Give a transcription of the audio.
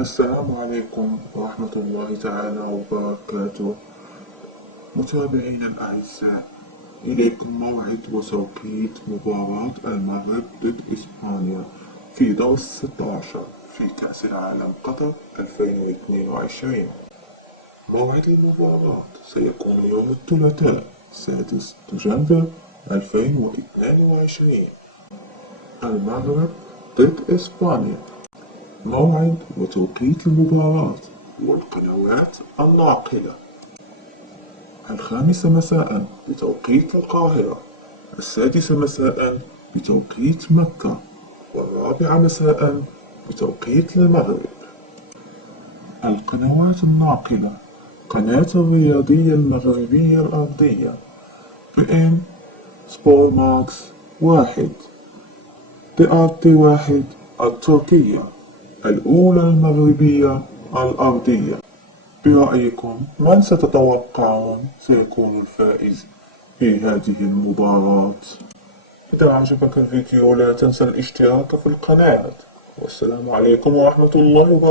السلام عليكم ورحمة الله تعالى وبركاته. متابعينا الأعزاء، إليكم موعد وتوقيت مباراة المغرب ضد إسبانيا في دور 16 في كأس العالم قطر 2022. موعد المباراة سيكون يوم الثلاثاء 6 دجنبر 2022. المغرب ضد إسبانيا. موعد وتوقيت المباراة والقنوات الناقلة: 5 مساء بتوقيت القاهرة، 6 مساء بتوقيت مكة، 4 مساء بتوقيت المغرب. القنوات الناقلة: قناة الرياضية المغربية الأرضية بإن سبور ماكس 1، TRT1 التركية، الأولى المغربية الأرضية. برأيكم من ستتوقعون سيكون الفائز في هذه المباراة؟ إذا أعجبك الفيديو لا تنسى الاشتراك في القناة، والسلام عليكم ورحمة الله وبركاته.